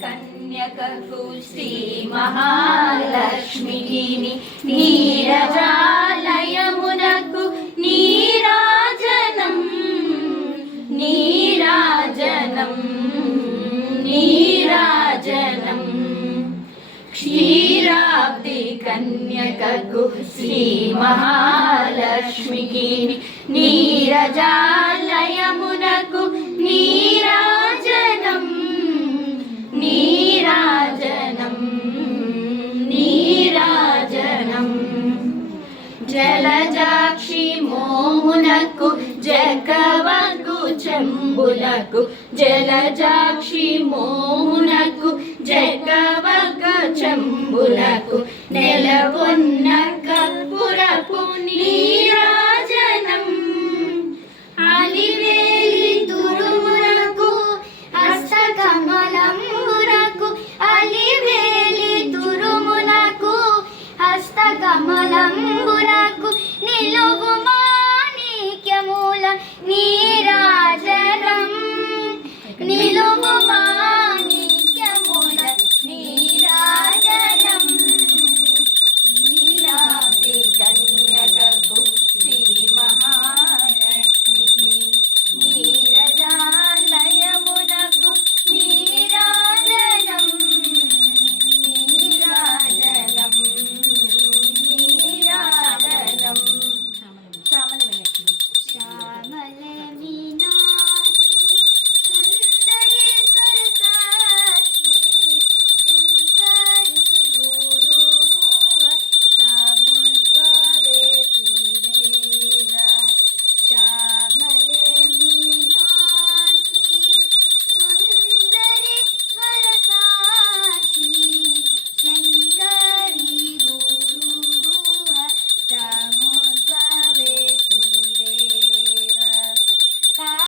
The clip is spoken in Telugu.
కన్యకకు శ్రీ మహాలక్ష్మికి నీరజాలయమునకు నీరాజనం నీరాజనం నీరాజనం క్షీరాబ్ది కన్యకకు శ్రీ మహాలక్ష్మికి నీరజాలయమునకు నీరాజనం నీరాజనం నీరాజనం జలజాక్షి మోమునకు జగవగు చెంబులకు జలజాక్షి మోమునకు జగవగ చెంబులకు నెలవొన్న కప్పు